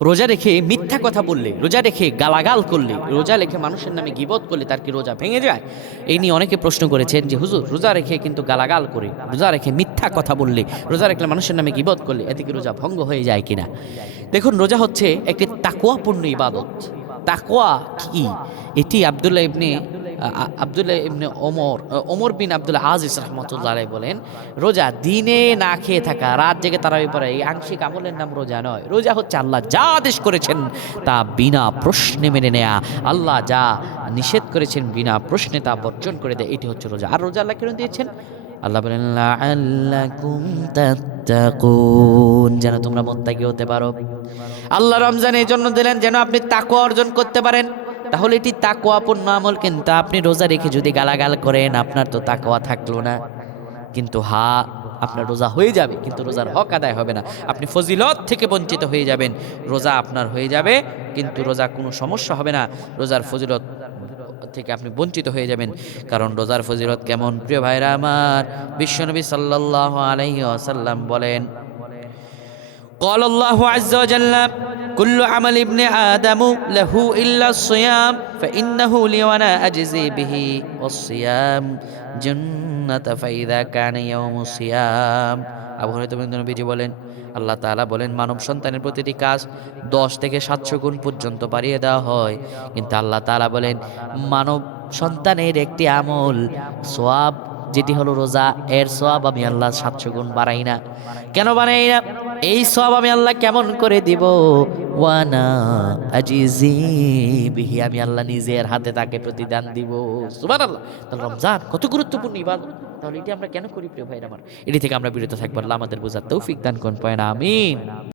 রোজা রেখে মিথ্যা কথা বললে, রোজা রেখে গালাগাল করলে, রোজা রেখে মানুষের নামে গীবত করলে তার কি রোজা ভেঙে যায়? এই নিয়ে অনেকে প্রশ্ন করেছেন যে হুজুর, রোজা রেখে কিন্তু গালাগাল করে, রোজা রেখে মিথ্যা কথা বললে, রোজা রেখে মানুষের নামে গীবত করলে এতে কি রোজা ভঙ্গ হয়ে যায় কিনা? দেখুন, রোজা হচ্ছে একটি তাকওয়াপূর্ণ ইবাদত। তাকওয়া কি? এটি আব্দুল্লাহ ইবনে ওমর বিন আব্দুল আজিজ রহমতুল্লাহ আলাইহি বলেন, রোজা দিনে না খেয়ে থাকা, রাত জেগে তারাবি পড়া, এই আংশিক আমলের নাম রোজা নয়। রোজা হচ্ছে আল্লাহ যা আদেশ করেছেন তা বিনা প্রশ্নে মেনে নেয়া, আল্লাহ যা নিষেধ করেছেন বিনা প্রশ্নে তা বর্জন করে দেয়, এটি হচ্ছে রোজা। আর রোজা আল্লাহ কেন দিয়েছেন? আল্লাহ বলেন লাআল্লাকুম তাত্তাকুন, যেন তোমরা মুত্তাকি হতে পারো। আল্লাহ রমজান এই জন্য দিলেন যেন আপনি তাকওয়া অর্জন করতে পারেন। তাহলে এটি তাকওয়াপূর্ণ আমল। কিন্তু আপনি রোজা রেখে যদি গালাগাল করেন, আপনার তো তাকওয়া থাকলো না। কিন্তু আপনার রোজা হয়ে যাবে, কিন্তু রোজার হক আদায় হবে না। আপনি ফজিলত থেকে বঞ্চিত হয়ে যাবেন। রোজা আপনার হয়ে যাবে, কিন্তু রোজা কোনো সমস্যা হবে না। রোজার ফজিলত থেকে আপনি বঞ্চিত হয়ে যাবেন। কারণ রোজার ফজিলত কেমন প্রিয় ভাইরা আমার, বিশ্বনবী সাল্লাল্লাহু আলাইহি ওয়াসাল্লাম বলেন, قال الله عز وجل كل عمل ابن آدم له إلا الصيام فإنه لي وأنا أجزي به والصيام جنة فإذا كان يوم الصيام। আবু হুরায়রা নবীজি বলেন, আল্লাহ তাআলা বলেন, মানব সন্তানের প্রতিটি কাজ 10 থেকে 700 গুণ পর্যন্ত বাড়িয়ে দেওয়া হয়। কিন্তু আল্লাহ তাআলা বলেন, মানব সন্তানের একটি আমল সওয়াব, যেটি হলো রোজা, এর সওয়াব আমি আল্লাহ 700 গুণ বাড়াই না। কেন বাড়াই না? এই সওয়াব আমি আল্লাহ কেমন করে দিব? ওয়ানা আজিজি বিহি, আমি আল্লাহ নিজের হাতে তাকে প্রতিদান দিব। সুবহানাল্লাহ। তাহলে রমজান কত গুরুত্বপূর্ণ ইবাদত। তাহলে এটি আমরা কেন করি প্রিয় ভাইরা আমার? এটি থেকে আমরা বিরত থাকবো। আল্লাহ আমাদের বোঝার তৌফিক দান করুন। আমিন।